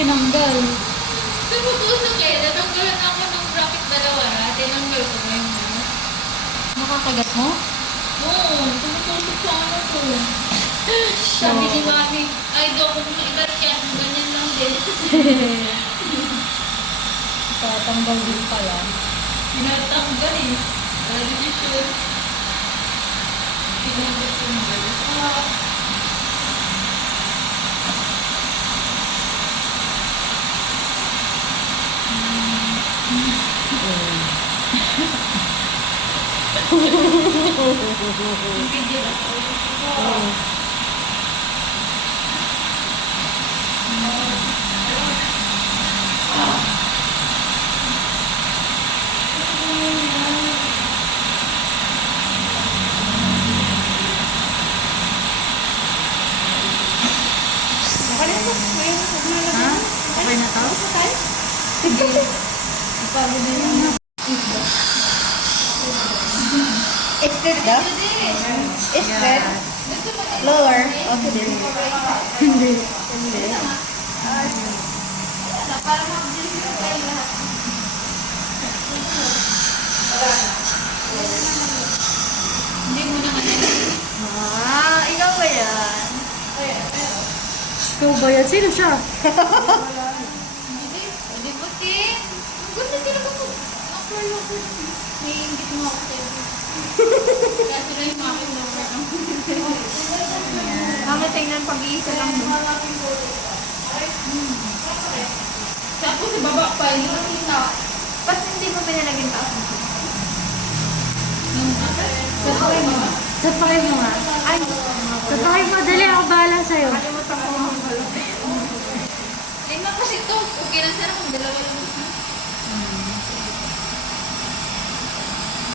tinanggal. Tumutusok eh. Natanggalan ako ng bracket dalawa na. Tinanggal ko na yung ano. Makakagat mo? Oo, tumutusok sa ano ko. Sabi ni Mami, ay daw kung ikat yan, ganyan lang din. Tatanggal din pala. Pinatanggal eh. Lagi niya sure. Pinatanggal. Hindi lang ako. Ha? Okay na to? Sige. Ipagod na yun. Straight ka? Straight? Lower? Okay din. Hindi. Hindi. Hindi mo naman Ah, ikaw ba yan? Ikaw ba yan? Sino siya? Hindi mo tin. Ang ganda din ako. Ako. May ingit mo ako sa'yo. Kasi na yung aking lover. Mama, tingnan pag-iisa lang mo. Tapos sa baba pa, yung hina. Ba't hindi mo pinalagyan taas mo? Sapakay mo. Sapakay mo nga. Ay, Sapakay mo. Dali ako bahala sa'yo. kalimutan ko ang balot. Tingnan kasi ito. Okay lang sana kung dalawa lang.